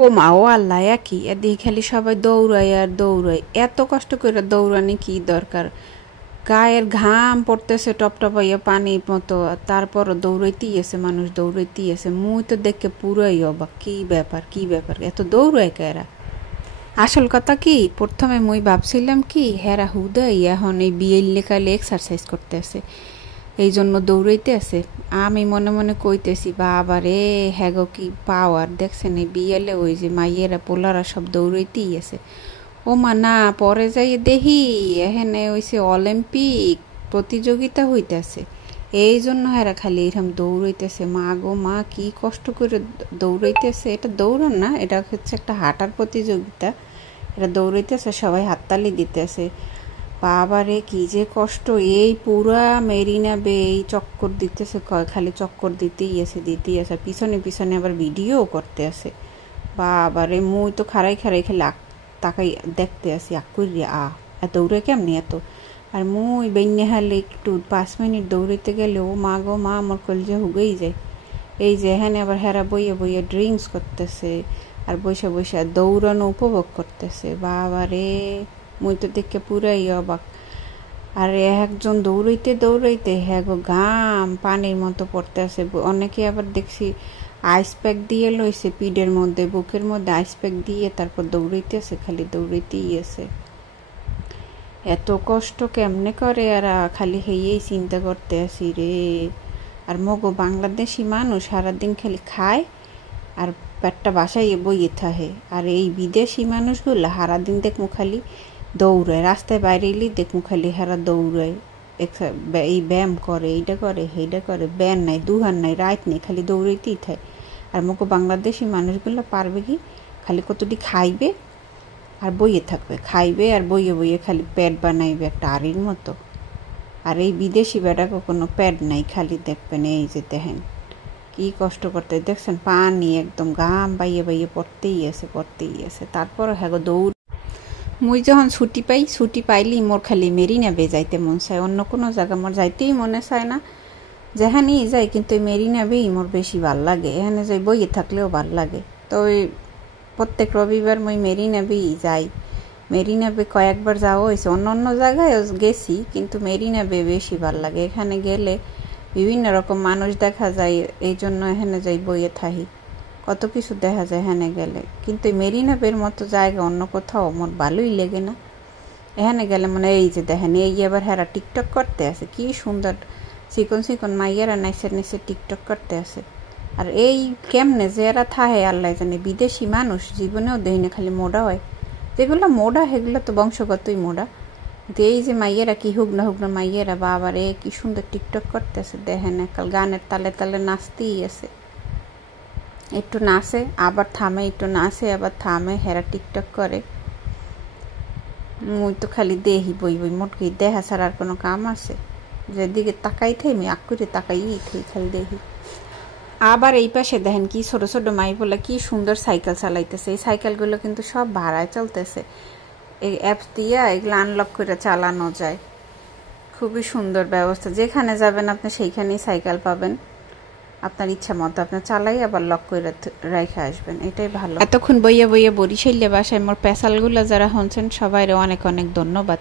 ও মা, ও আল্লাহ, একই এদিকে খালি সবাই দৌড়ায় আর দৌড়ায়। এত কষ্ট করে দৌড়ানি কি দরকার? গায়ের ঘাম পড়তেছে টপ টপাইয়া পানির মতো, তারপরও দৌড়াইতেই আছে মানুষ, দৌড়াইতেই আছে। মুই তো দেখে পুরাই অবাক, কি ব্যাপার কি ব্যাপার, এত দৌড়ায় কেরা? আসল কথা কি, প্রথমে মুই ভাবছিলাম কি হেরা হুদাই এখন এই বিয়ের লেখালে এক্সারসাইজ করতে আছে, এই জন্য দৌড়াইতে আছে। আমি মনে মনে কইতেছি বাবা রে, হ্যাগো কি পাওয়ার দেখছেন এই বিয়েলে, ওই যে মাইয়েরা পোলারা সব দৌড়াইতেই আছে। ও মা না, পরে যাই দেখি এখানে হইছে অলিম্পিক প্রতিযোগিতা হইতেছে, এই জন্য হেরা খালি এরকম দৌড়াইতেছে। মা গো মা, কি কষ্ট করে দৌড়াইতেছে। এটা দৌড়ান না, এটা হচ্ছে একটা হাঁটার প্রতিযোগিতা। এটা দৌড়াইতেছে, সবাই হাততালি দিতেছে। বাবারে কি যে কষ্ট, এই পুরা মেরিনা বে এই চক্কর দিতেছে, খালি চক্কর দিতেই আছে, পিছনে পিছনে আবার ভিডিও করতে আছে। বাবারে, মুই তো খাড়াই খাড়াই খালি তাকাই দেখতে আসি আকুরিয়া দৌড়ে কেমনি এত। আর মুই বেন্যা হালে একটু 5 মিনিট দৌড়াইতে গেলে ও মা গো মা, আমার কলজে হুগেই যায়। এই যে এখানে আবার হেরা বইয়ে বইয়ে ড্রিঙ্কস করতেছে আর বসে বসে দৌড়ানো উপভোগ করতেছে। বাবারে, মুই তো দেখে পুরাই অবাক। আর একজন দৌড়াইতে দৌড়াইতে হ্যাঁ গো ঘাম পানির মতো পড়তে আছে। অনেকে আবার দেখছি আইস প্যাক দিয়ে লইছে পিঠের মধ্যে, বুকের মধ্যে আইস প্যাক দিয়ে তারপর দৌড়াইতে আছে, খালি দৌড়াইতেই আছে। এত কষ্ট কেমনে করে আর খালি হেয়েই চিন্তা করতে আসি রে। আর মগো বাংলাদেশি মানুষ সারাদিন খালি খায় আর পেটটা বাসায় বইয়ে থাকে। আর এই বিদেশি মানুষগুলো সারাদিন দেখমু খালি দৌড়ায়, রাস্তায় বাইরে এলি দেখমু খালি হারা দৌড়ায়, এই ব্যায়াম করে, এইটা করে সেইটা করে, ব্যান নাই দুহান নাই রাত নেই, খালি দৌড়াইতেই থাকে। আর মগো বাংলাদেশি মানুষগুলো পারবে কি, খালি কতটি খাইবে আর বইয়ে থাকবে, খাইবে আর বইয়ে বইয়ে খালি প্যাড বানাইবে একটা আড়ির মতো। আর এই বিদেশি বেটাকে কোনো প্যাড নাই, খালি দেখবেন এই যে দেখেন কি কষ্ট করতে, দেখছেন পানি একদম ঘাম বাইয়ে বাইয়ে পড়তেই আছে। তারপর হ্যাঁ দৌড়। মুই যখন ছুটি পাইলি মোর খালি মেরিনা বে যাইতে মন চায়, অন্য কোনো জায়গা মোর যাইতেই মনে চায় না। যেখানেই যাই কিন্তু মেরিনা বেই মোর বেশি ভাল লাগে, এখানে যাই বইয়ে থাকলেও ভাল লাগে। তো ওই প্রত্যেক রবিবার মই মেরিনা বেই যাই। মেরিনা বে কয়েকবার যাওয়া হয়েছে, অন্য অন্য জায়গায় গেছি কিন্তু মেরিনা বে বেশি ভাল লাগে। এখানে গেলে বিভিন্ন রকম মানুষ দেখা যায়, এই জন্য এখানে যাই বইয়ে থাকি, কত কিছু দেখা যায় এখানে গেলে। কিন্তু মেরিনা বের মতো জায়গা অন্য কোথাও আমার ভালোই লেগে না। এখানে গেলে মানে এই যে দেখেন এই এবার হেরা টিকটক করতে আছে, কি সুন্দর চিকন চিকন মাইয়েরা নাইসে নাইসে টিকটক করতে আছে। আর এই কেমনে যে এরা থাহে আল্লাহ জানে, বিদেশি মানুষ জীবনেও দেয় না, খালি মোড়া হয়। যেগুলো মোড়া সেগুলো তো বংশগতই মোড়া। এই যে মাইয়েরা কি হুগনা হুগনা মাইয়েরা, বাবারে কি সুন্দর টিকটক করতেছে, দেখেন একাল গানের তালে তালে নাচতেই আছে। একটু নাচে আবার থামে, একটু নাচে আবার থামে, হেরা টিকটক করে। মুই তো খালি দেহি বই বই মোটকি দেখা ছাড়া আর কোনো কাম আছে? যেদিকে তাকাই থাই আমি আকুরে তাকাই থাই, খালি দেখি। আবার এই পাশে দেখেন কি ছোট ছোট মাই বলে কি সুন্দর সাইকেল চালাইতেছে। এই সাইকেলগুলো কিন্তু সব ভাড়ায় চলতেছে, এই অ্যাপস দিয়ে এগুলো আনলক করে চালানো যায়। খুবই সুন্দর ব্যবস্থা, যেখানে যাবেন আপনি সেইখানেই সাইকেল পাবেন, আপনার ইচ্ছা মতো আপনি চালাই আবার লক করে রেখে আসবেন, এটাই ভালো। এতক্ষণ বইয়া বইয়া বরিশাইলে বাসায় মোর পেশালগুলো যারা হচ্ছেন সবাই অনেক অনেক ধন্যবাদ।